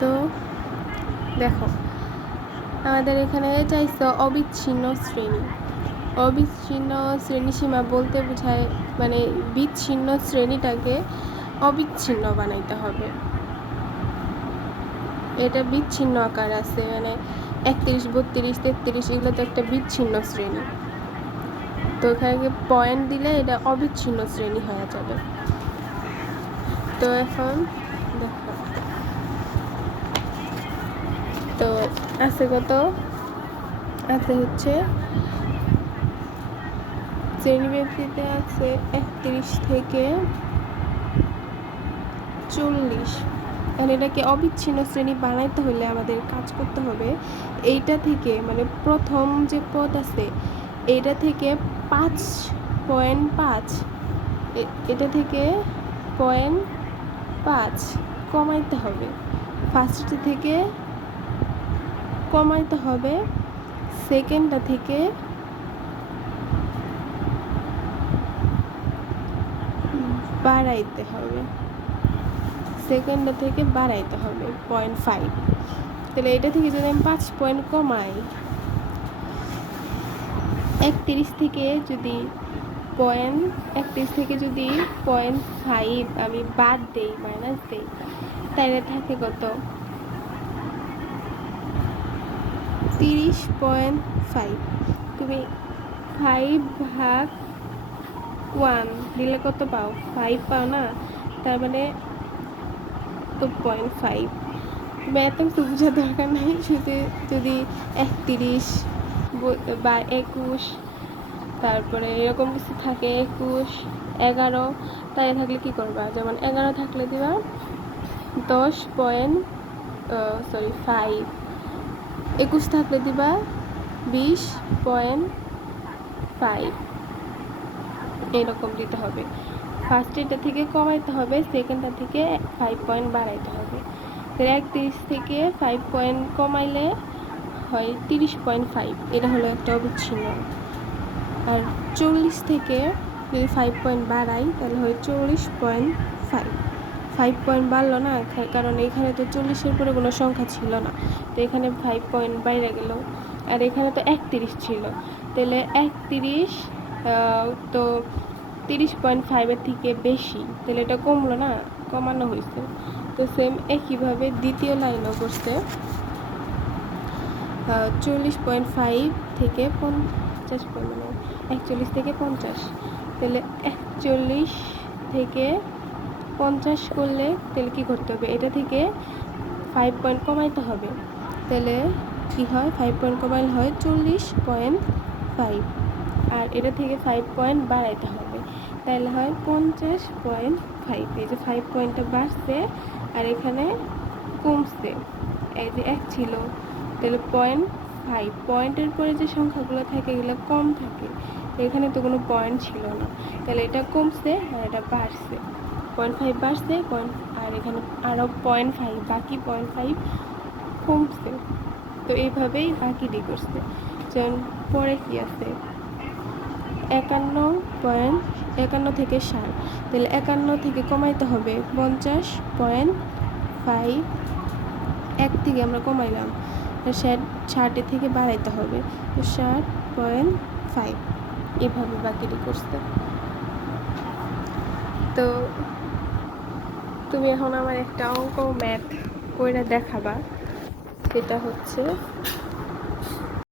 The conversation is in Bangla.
তো দেখো, আমাদের এখানে চাইছে অবিচ্ছিন্ন শ্রেণি। অবিচ্ছিন্ন শ্রেণীসীমা বলতে বোঝায় মানে বিচ্ছিন্ন শ্রেণীটাকে অবিচ্ছিন্ন বানাইতে হবে। এটা বিচ্ছিন্ন আকার আছে মানে একত্রিশ, বত্রিশ, তেত্রিশ, এগুলো তো একটা বিচ্ছিন্ন শ্রেণি। তো এখানে পয়েন্ট দিলে এটা অবিচ্ছিন্ন শ্রেণি হয়ে যাবে। তো এখন দেখো। তো আছে কত? আছে হচ্ছে শ্রেণি ব্যক্তিতে আছে একত্রিশ থেকে চল্লিশ। মানে এটাকে অবিচ্ছিন্ন শ্রেণি বানাইতে হলে আমাদের কাজ করতে হবে এইটা থেকে মানে প্রথম যে পদ আছে এটা থেকে পাঁচ পয়েন্ট পাঁচ। এটা থেকে পয়েন্ট পাঁচ কমাইতে হবে। ফার্স্টটা থেকে কমাইতে হবে। সেকেন্ডটা থেকে বাড়াইতে হবে। সেকেন্ডটা থেকে বাড়াইতে হবে পয়েন্ট ফাইভ তাহলে এটা থেকে যদি আমি পাঁচ পয়েন্ট কমাই, একত্রিশ থেকে যদি পয়েন্ট একত্রিশ থেকে যদি পয়েন্ট ফাইভ আমি বাদ দেই মাইনাস দেই, তাহলে থাকে কত? তিরিশ পয়েন্ট ফাইভ। তুমি ফাইভ ভাগ ওয়ান দিলে কত পাও? ফাইভ পাও না? তার মানে তো পয়েন্ট ফাইভ ম্যাথ তো বোঝার দরকার নাই, শুধু যদি একত্রিশ ব- একুশ, তারপরে এরকম কিছু থাকে, একুশ, এগারো, তাই থাকলে কি করবা? যেমন এগারো থাকলে দিবা দশ পয়েন্ট সরি ফাইভ একুশ থাকলে দিবা বিশ পয়েন্ট ফাইভ এরকম দিতে হবে। ফার্স্ট এটা থেকে কমাইতে হবে সেকেন্ডটা থেকে ফাইভ পয়েন্ট বাড়াইতে হবে। একত্রিশ থেকে ফাইভ পয়েন্ট কমাইলে হয় তিরিশ পয়েন্ট ফাইভ এটা হলো একটা অবিচ্ছিন্ন। আর চল্লিশ থেকে যদি ফাইভ পয়েন্ট বাড়াই, তাহলে হয় চল্লিশ পয়েন্ট ফাইভ ফাইভ পয়েন্ট বাড়লো না কারণ এখানে তো চল্লিশের পরে কোনো সংখ্যা ছিল না। তো এখানে ফাইভ পয়েন্ট বাইরে গেল, আর এখানে তো একত্রিশ ছিল। তাহলে একত্রিশ তো তিরিশ পয়েন্ট ফাইভের থেকে বেশি, তাহলে এটা কমলো না, কমানো হয়েছে। তো সেম একইভাবে দ্বিতীয় লাইনও করছে চল্লিশ পয়েন্ট ফাইভ থেকে পঞ্চাশ মানে একচল্লিশ থেকে পঞ্চাশ। তাহলে একচল্লিশ থেকে পঞ্চাশ করলে তাহলে কী করতে হবে? এটা থেকে ফাইভ পয়েন্ট কমাইতে হবে। তাহলে কী হয়? ফাইভ পয়েন্ট কমাইলে হয় চল্লিশ পয়েন্ট ফাইভ আর এটা থেকে ফাইভ পয়েন্ট বাড়াইতে হবে। তাহলে হয় পঞ্চাশ পয়েন্ট ফাইভ এই যে ফাইভ পয়েন্টটা বাড়ছে আর এখানে কমছে। এই যে এক ছিল। তাহলে পয়েন্ট ফাইভ পয়েন্টের পরে যে সংখ্যাগুলো থাকে, এগুলো কম থাকে। এখানে তো কোনো পয়েন্ট ছিল না। তাহলে এটা কমছে আর এটা বাড়ছে। পয়েন্ট ফাইভ বাড়ছে, পয়েন্ট আর এখানে আরও পয়েন্ট ফাইভ, বাকি পয়েন্ট ফাইভ কমছে। তো এইভাবেই বাকিটি করছে। যেমন পরে কি আছে? একান্ন পয়েন্ট, একান্ন থেকে ষাট। তাহলে একান্ন থেকে কমাইতে হবে পঞ্চাশ পয়েন্ট ফাইভ। এক থেকে আমরা কমাইলাম। ষাট ষাটের থেকে বাড়াইতে হবে। তো ষাট পয়েন্ট ফাইভ। এভাবে বাকিটি করতে তো তুমি এখন আমার একটা অঙ্ক ম্যাথ করে দেখাবা। সেটা হচ্ছে